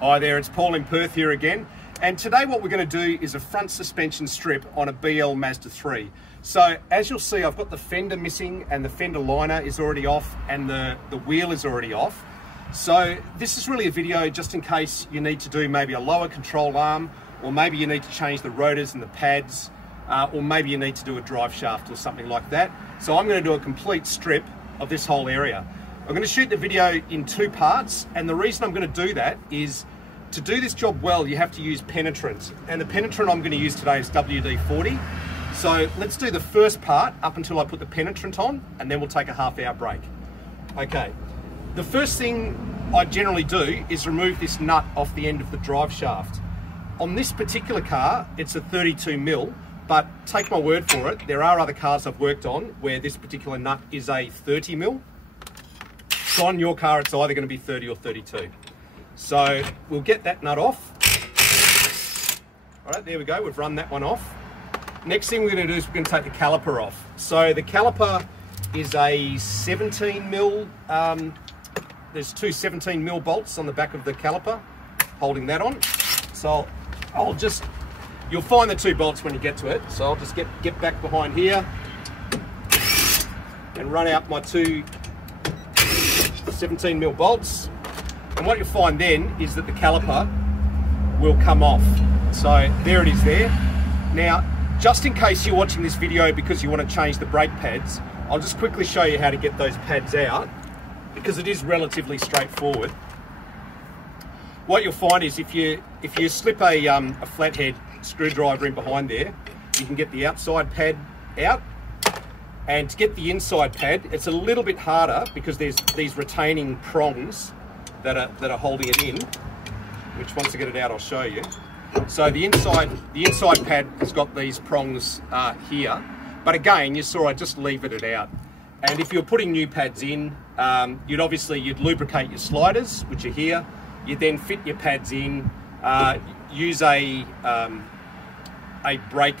Hi there, it's Paul in Perth here again. And today what we're going to do is a front suspension strip on a BL Mazda 3. So as you'll see, I've got the fender missing and the fender liner is already off and the wheel is already off. So this is really a video just in case you need to do maybe a lower control arm, or maybe you need to change the rotors and the pads, or maybe you need to do a drive shaft or something like that. So I'm going to do a complete strip of this whole area. I'm going to shoot the video in two parts, and the reason I'm going to do that is to do this job well, you have to use penetrant, and the penetrant I'm going to use today is WD-40. So let's do the first part up until I put the penetrant on, and then we'll take a half-hour break. Okay, the first thing I generally do is remove this nut off the end of the drive shaft. On this particular car, it's a 32mm, but take my word for it, there are other cars I've worked on where this particular nut is a 30mm. So on your car, it's either going to be 30 or 32. So we'll get that nut off. All right, there we go. We've run that one off. Next thing we're going to do is we're going to take the caliper off. So the caliper is a 17mm. There's two 17mm bolts on the back of the caliper holding that on. So you'll find the two bolts when you get to it. So I'll just get back behind here and run out my two 17mm bolts, and what you'll find then is that the caliper will come off. So there it is there. Now, just in case you're watching this video because you want to change the brake pads, I'll just quickly show you how to get those pads out, because it is relatively straightforward. What you'll find is if you slip a flathead screwdriver in behind there, you can get the outside pad out. And to get the inside pad, it's a little bit harder because there's these retaining prongs that are holding it in, which once I get it out, I'll show you. So the inside pad has got these prongs here, but again, you saw I just levered it out. And if you're putting new pads in, you'd lubricate your sliders, which are here. You'd then fit your pads in, use a brake,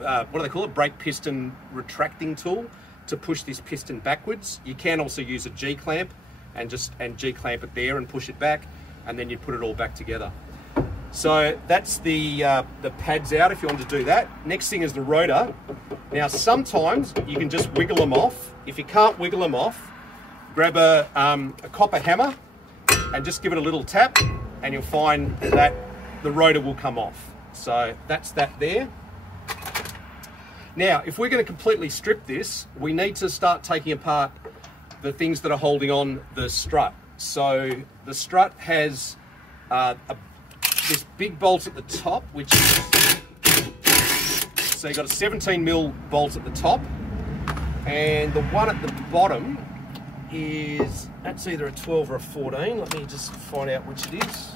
what do they call it? Brake piston retracting tool to push this piston backwards. You can also use a G-clamp and G-clamp it there and push it back, and then you put it all back together. So that's the pads out if you want to do that. Next thing is the rotor. Now sometimes you can just wiggle them off. If you can't wiggle them off, grab a copper hammer and just give it a little tap, and you'll find that the rotor will come off. So that's that there. Now, if we're going to completely strip this, we need to start taking apart the things that are holding on the strut. So the strut has this big bolt at the top, which is, so you've got a 17mm bolt at the top, and the one at the bottom that's either a 12 or a 14. Let me just find out which it is.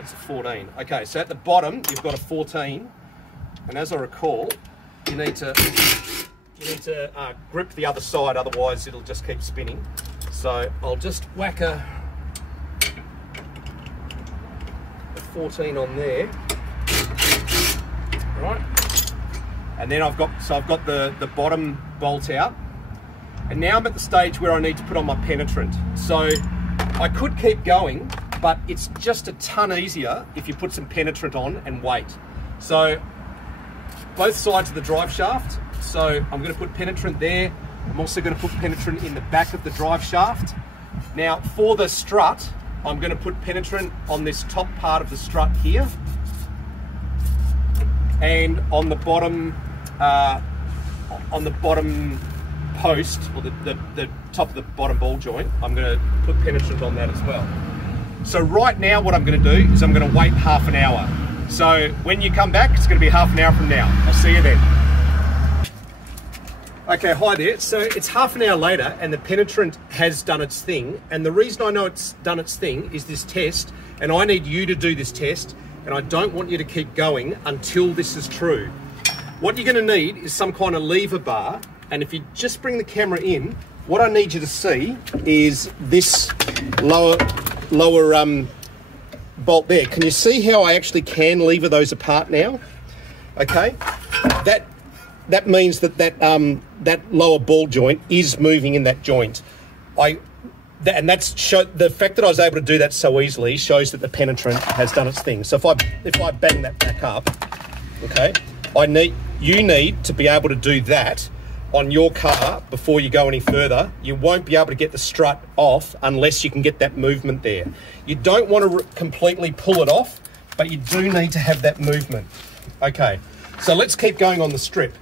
It's a 14. Okay, so at the bottom, you've got a 14. And as I recall, you need to grip the other side, otherwise it'll just keep spinning. So I'll just whack a 14 on there. All right. And then I've got the bottom bolt out. And now I'm at the stage where I need to put on my penetrant. So I could keep going, but it's just a ton easier if you put some penetrant on and wait. So both sides of the drive shaft. So I'm going to put penetrant there. I'm also going to put penetrant in the back of the drive shaft. Now for the strut, I'm going to put penetrant on this top part of the strut here, and on the bottom post, or the top of the bottom ball joint, I'm going to put penetrant on that as well. So right now what I'm going to do is I'm going to wait half an hour. So when you come back, it's going to be half an hour from now. I'll see you then. Okay, hi there. So it's half an hour later and the penetrant has done its thing. And the reason I know it's done its thing is this test, and I need you to do this test, and I don't want you to keep going until this is true. What you're going to need is some kind of lever bar, and if you just bring the camera in, what I need you to see is this lower bolt there. Can you see how I actually can lever those apart now? Okay, that means that lower ball joint is moving in that joint. and that's the fact that I was able to do that so easily shows that the penetrant has done its thing. So if I bang that back up, okay, you need to be able to do that on your car before you go any further. You won't be able to get the strut off unless you can get that movement there. You don't want to completely pull it off, but you do need to have that movement. Okay, so let's keep going on the strip.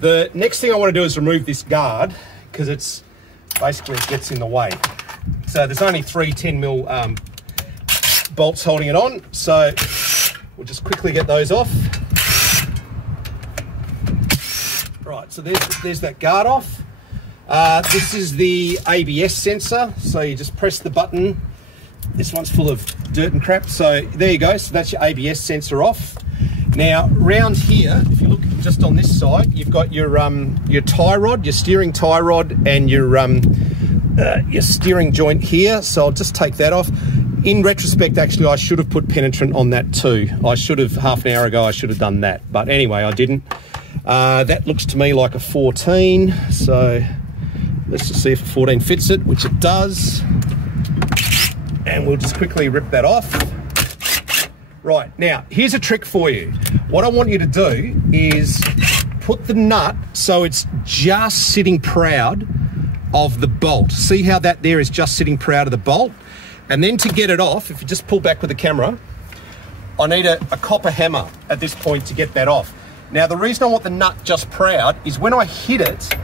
The next thing I want to do is remove this guard, because it's basically it gets in the way. So there's only 3 10mm bolts holding it on, so we'll just quickly get those off. Right, so there's that guard off. This is the ABS sensor, so you just press the button. This one's full of dirt and crap, so there you go. So that's your ABS sensor off. Now, round here, if you look just on this side, you've got your tie rod, your steering tie rod, and your steering joint here. So I'll just take that off. In retrospect, actually, I should have put penetrant on that too. I should have, half an hour ago, I should have done that. But anyway, I didn't. That looks to me like a 14. So let's just see if a 14 fits it, which it does. And we'll just quickly rip that off. Right, now, here's a trick for you. What I want you to do is put the nut so it's just sitting proud of the bolt. See how that there is just sitting proud of the bolt? And then to get it off, if you just pull back with the camera, I need a copper hammer at this point to get that off. Now, the reason I want the nut just proud is when I hit it,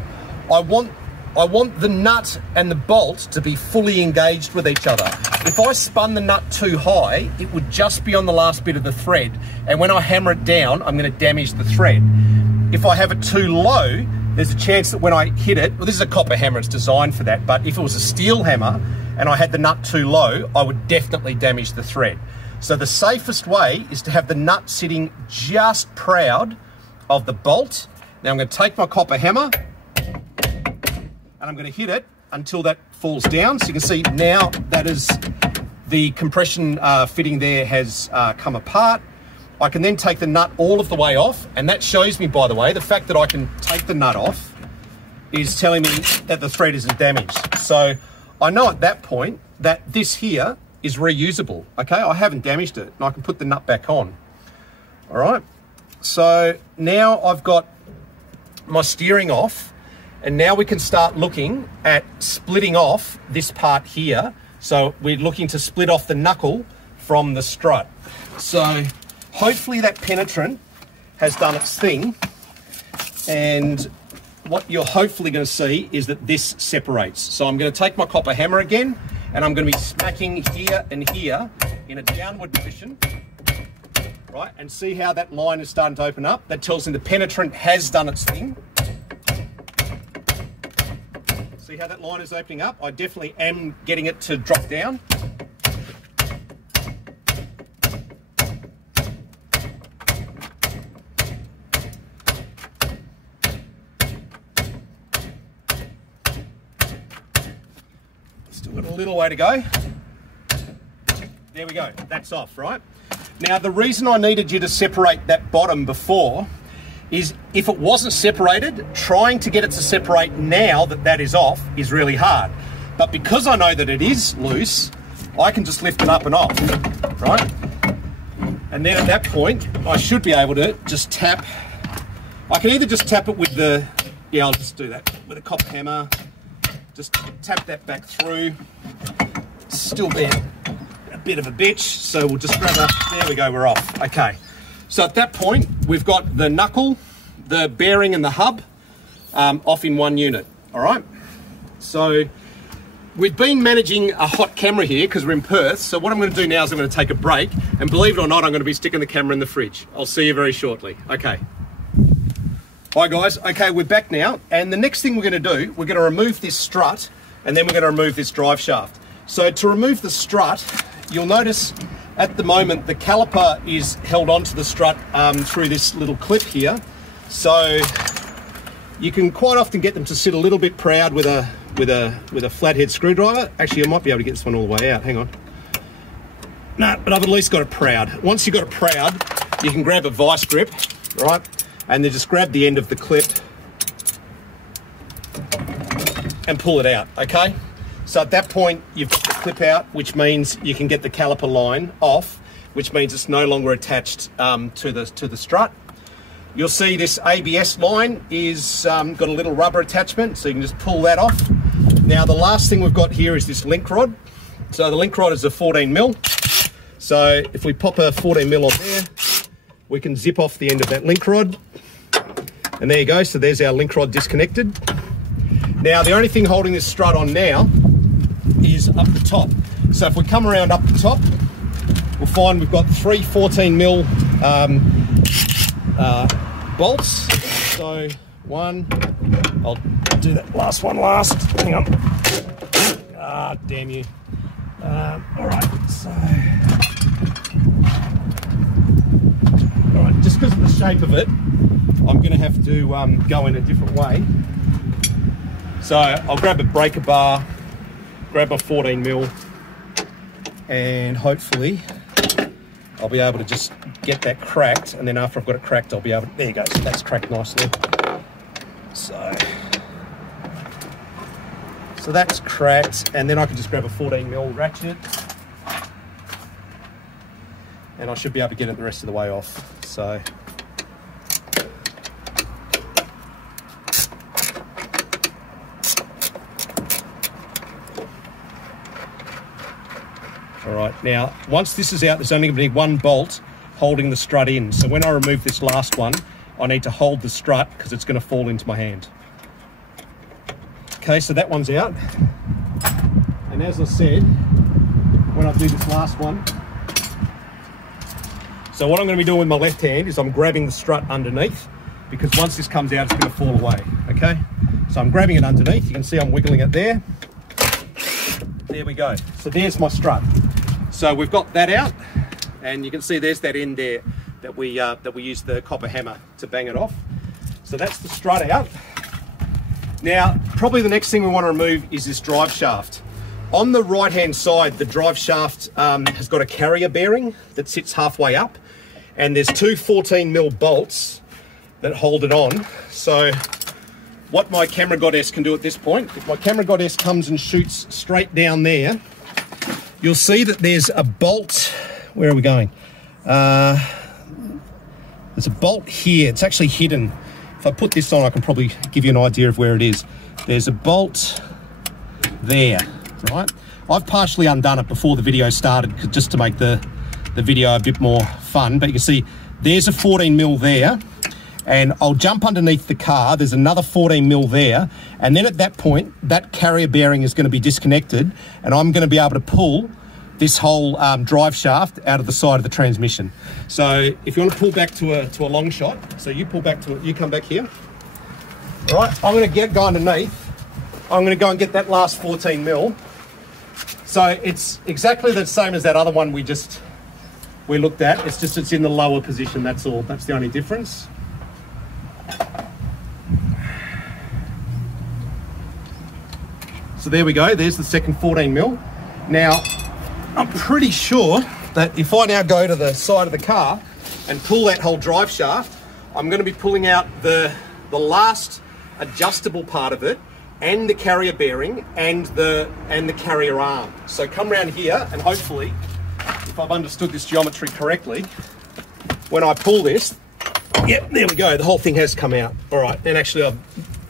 I want the nut and the bolt to be fully engaged with each other. If I spun the nut too high, it would just be on the last bit of the thread. And when I hammer it down, I'm going to damage the thread. If I have it too low, there's a chance that when I hit it, well, this is a copper hammer, it's designed for that, but if it was a steel hammer and I had the nut too low, I would definitely damage the thread. So the safest way is to have the nut sitting just proud of the bolt. Now I'm going to take my copper hammer and I'm going to hit it until that falls down. So you can see now that is the compression fitting there has come apart. I can then take the nut all of the way off, and that shows me, by the way, the fact that I can take the nut off is telling me that the thread isn't damaged. So I know at that point that this here is reusable, okay? I haven't damaged it, and I can put the nut back on. All right, so now I've got my steering off, and now we can start looking at splitting off this part here. So we're looking to split off the knuckle from the strut. So hopefully that penetrant has done its thing. And what you're hopefully going to see is that this separates. So I'm going to take my copper hammer again, and I'm going to be smacking here and here in a downward motion, right? And see how that line is starting to open up. That tells me the penetrant has done its thing. See how that line is opening up? I definitely am getting it to drop down. Still got a little way to go. There we go, that's off, right? Now, the reason I needed you to separate that bottom before is if it wasn't separated, trying to get it to separate now that that is off is really hard. But because I know that it is loose, I can just lift it up and off, right? And then at that point, I should be able to just tap. I can either just tap it with the, yeah, I'll just do that, with a copper hammer. Just tap that back through. Still being a bit of a bitch, so we'll just grab it. There we go, we're off. Okay. So at that point, we've got the knuckle, the bearing and the hub off in one unit, all right? So we've been managing a hot camera here because we're in Perth. So what I'm going to do now is I'm going to take a break, and believe it or not, I'm going to be sticking the camera in the fridge. I'll see you very shortly. Okay. Hi guys, okay, we're back now. And the next thing we're going to do, we're going to remove this strut, and then we're going to remove this drive shaft. So to remove the strut, you'll notice at the moment the caliper is held onto the strut through this little clip here. So you can quite often get them to sit a little bit proud with a flathead screwdriver. Actually, I might be able to get this one all the way out. Hang on. No, but I've at least got it proud. Once you've got it proud, you can grab a vice grip, right? And then just grab the end of the clip and pull it out, okay? So at that point, you've got the clip out, which means you can get the caliper line off, which means it's no longer attached to the strut. You'll see this ABS line is got a little rubber attachment, so you can just pull that off. Now the last thing we've got here is this link rod. So the link rod is a 14mm. So if we pop a 14mm on there, we can zip off the end of that link rod. And there you go, so there's our link rod disconnected. Now the only thing holding this strut on now is up the top. So if we come around up the top, we'll find we've got three 14mm bolts. So one, I'll do that last one last. Hang on. Ah, damn you. All right, so. All right, just because of the shape of it, I'm going to have to go in a different way. So I'll grab a breaker bar, grab a 14mm, and hopefully I'll be able to just get that cracked, and then after I've got it cracked, I'll be able to, there you go, so that's cracked nicely. So that's cracked, and then I can just grab a 14mm ratchet, and I should be able to get it the rest of the way off. So all right, now once this is out, there's only going to be one bolt holding the strut in. So when I remove this last one, I need to hold the strut because it's going to fall into my hand. Okay, so that one's out. And as I said, when I do this last one, so what I'm going to be doing with my left hand is I'm grabbing the strut underneath, because once this comes out, it's going to fall away, okay? So I'm grabbing it underneath. You can see I'm wiggling it there. There we go. So there's my strut. So we've got that out, and you can see there's that end there that we use the copper hammer to bang it off. So that's the strut out. Now, probably the next thing we want to remove is this drive shaft. On the right-hand side, the drive shaft has got a carrier bearing that sits halfway up, and there's two 14mm bolts that hold it on. So what my camera goddess can do at this point, if my camera goddess comes and shoots straight down there, you'll see that there's a bolt. Where are we going? There's a bolt here. It's actually hidden. If I put this on, I can probably give you an idea of where it is. There's a bolt there, right? I've partially undone it before the video started just to make the video a bit more fun, but you can see there's a 14mm there, and I'll jump underneath the car. There's another 14mm there, and then at that point, that carrier bearing is going to be disconnected, and I'm going to be able to pull this whole drive shaft out of the side of the transmission. So if you want to pull back to a long shot, so you pull back to it, you come back here. All right, I'm going to go underneath. I'm going to go and get that last 14mm. So it's exactly the same as that other one we looked at. It's just it's in the lower position. That's all. That's the only difference. So there we go. There's the second 14mm. Now, I'm pretty sure that if I now go to the side of the car and pull that whole drive shaft, I'm going to be pulling out the last adjustable part of it, and the carrier bearing, and the carrier arm. So come around here, and hopefully, if I've understood this geometry correctly, when I pull this, yep, there we go, the whole thing has come out. All right, and actually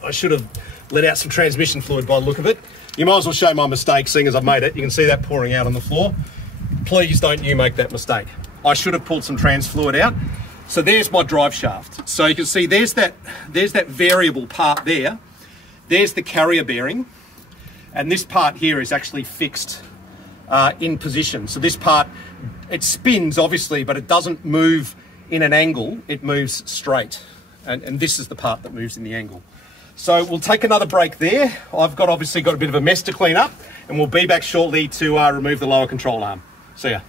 I should have let out some transmission fluid by the look of it. You might as well show my mistake, seeing as I've made it. You can see that pouring out on the floor. Please don't you make that mistake. I should have pulled some trans fluid out. So there's my drive shaft. So you can see there's that variable part there. There's the carrier bearing, and this part here is actually fixed in position. So this part, it spins obviously, but it doesn't move in an angle, it moves straight. And this is the part that moves in the angle. So we'll take another break there. I've obviously got a bit of a mess to clean up, and we'll be back shortly to remove the lower control arm. See ya.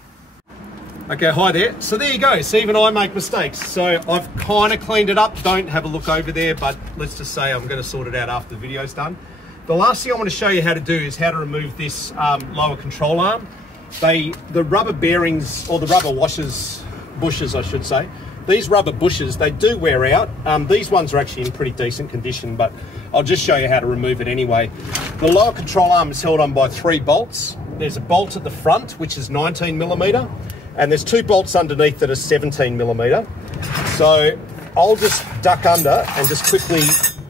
Okay, hi there. So there you go. So even I make mistakes. So I've kind of cleaned it up. Don't have a look over there, but let's just say I'm going to sort it out after the video's done. The last thing I want to show you how to do is how to remove this lower control arm. The rubber bearings, or the rubber bushes I should say, these rubber bushes, they do wear out. These ones are actually in pretty decent condition, but I'll just show you how to remove it anyway. The lower control arm is held on by 3 bolts. There's a bolt at the front, which is 19mm, and there's 2 bolts underneath that are 17mm. So I'll just duck under and just quickly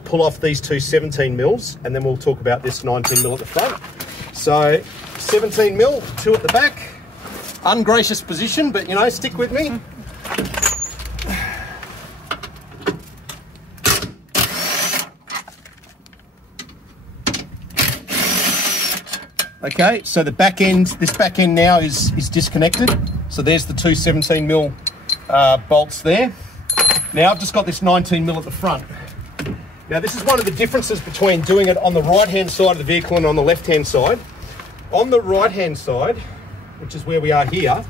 pull off these 2 17mm, and then we'll talk about this 19mm at the front. So 17mm, 2 at the back. Ungracious position, but you know, stick with me. Okay, so the back end, this back end now is disconnected. So there's the 2 17mm bolts there. Now I've just got this 19mm at the front. Now this is one of the differences between doing it on the right-hand side of the vehicle and on the left-hand side. On the right-hand side, which is where we are here,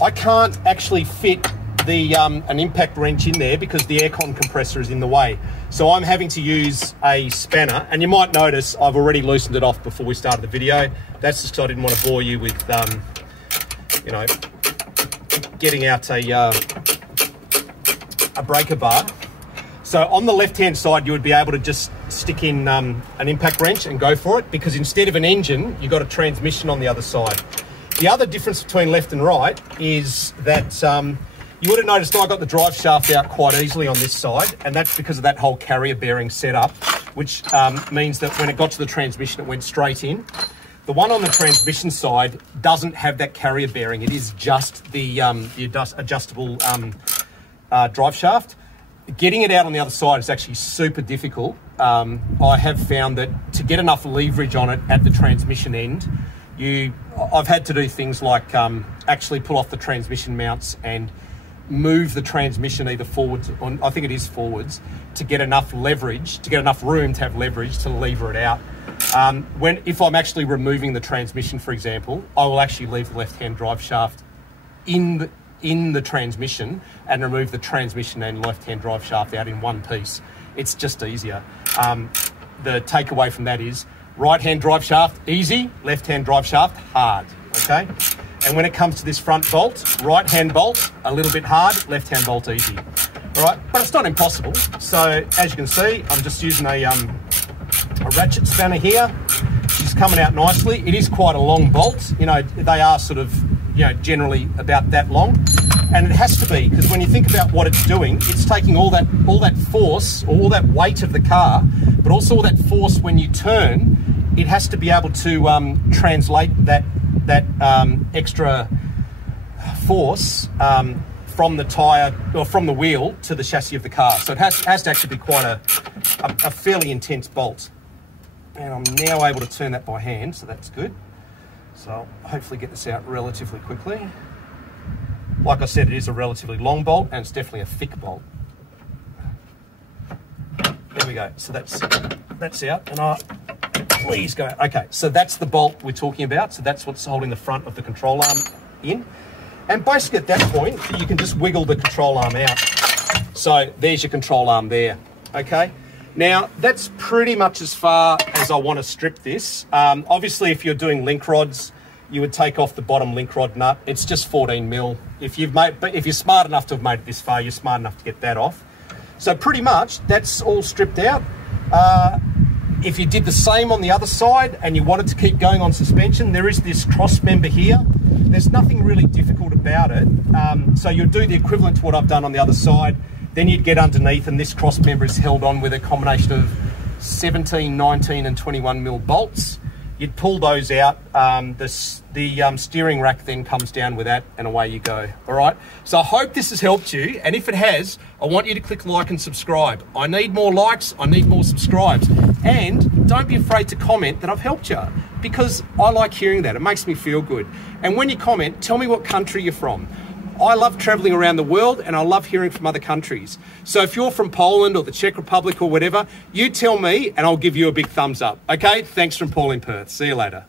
I can't actually fit the an impact wrench in there because the aircon compressor is in the way. So I'm having to use a spanner, and you might notice I've already loosened it off before we started the video. That's just because I didn't want to bore you with, you know, getting out a breaker bar. So on the left-hand side, you would be able to just stick in an impact wrench and go for it, because instead of an engine, you've got a transmission on the other side. The other difference between left and right is that you would have noticed I got the drive shaft out quite easily on this side, and that's because of that whole carrier bearing setup, which means that when it got to the transmission, it went straight in. The one on the transmission side doesn't have that carrier bearing. It is just the adjustable drive shaft. Getting it out on the other side is actually super difficult. I have found that to get enough leverage on it at the transmission end, I've had to do things like actually pull off the transmission mounts and move the transmission either forwards, or I think it is forwards, to get enough leverage, to get enough room to have leverage to lever it out. If I'm actually removing the transmission, for example, I will actually leave the left-hand drive shaft in the transmission and remove the transmission and left-hand drive shaft out in one piece. It's just easier. The takeaway from that is right-hand drive shaft, easy, left-hand drive shaft, hard, okay? And when it comes to this front bolt, right-hand bolt, a little bit hard, left-hand bolt, easy. All right, but it's not impossible. So as you can see, I'm just using a ratchet spanner here. She's coming out nicely. It is quite a long bolt. You know, they are sort of, you know, generally about that long. And it has to be, because when you think about what it's doing, it's taking all that force, or all that weight of the car, but also all that force when you turn. It has to be able to translate that extra force from the tyre, or from the wheel to the chassis of the car. So it has to actually be quite a fairly intense bolt. And I'm now able to turn that by hand, so that's good. So I'll hopefully get this out relatively quickly. Like I said, it is a relatively long bolt, and it's definitely a thick bolt. There we go. So that's out, and please go. Okay, so that's the bolt we're talking about. So that's what's holding the front of the control arm in. And basically at that point, you can just wiggle the control arm out. So there's your control arm there, okay? Now, that's pretty much as far as I want to strip this. Obviously, if you're doing link rods, you would take off the bottom link rod nut. It's just 14mm. If you're smart enough to have made it this far, you're smart enough to get that off. So pretty much, that's all stripped out. If you did the same on the other side and you wanted to keep going on suspension, there is this cross member here. There's nothing really difficult about it. So you'd do the equivalent to what I've done on the other side. Then you'd get underneath, and this cross member is held on with a combination of 17, 19 and 21mm bolts. You'd pull those out. The steering rack then comes down with that, and away you go. All right. So I hope this has helped you. And if it has, I want you to click like and subscribe. I need more likes. I need more subscribes. And don't be afraid to comment that I've helped you, because I like hearing that. It makes me feel good. And when you comment, tell me what country you're from. I love traveling around the world, and I love hearing from other countries. So if you're from Poland or the Czech Republic or whatever, you tell me and I'll give you a big thumbs up. Okay? Thanks from Paul in Perth. See you later.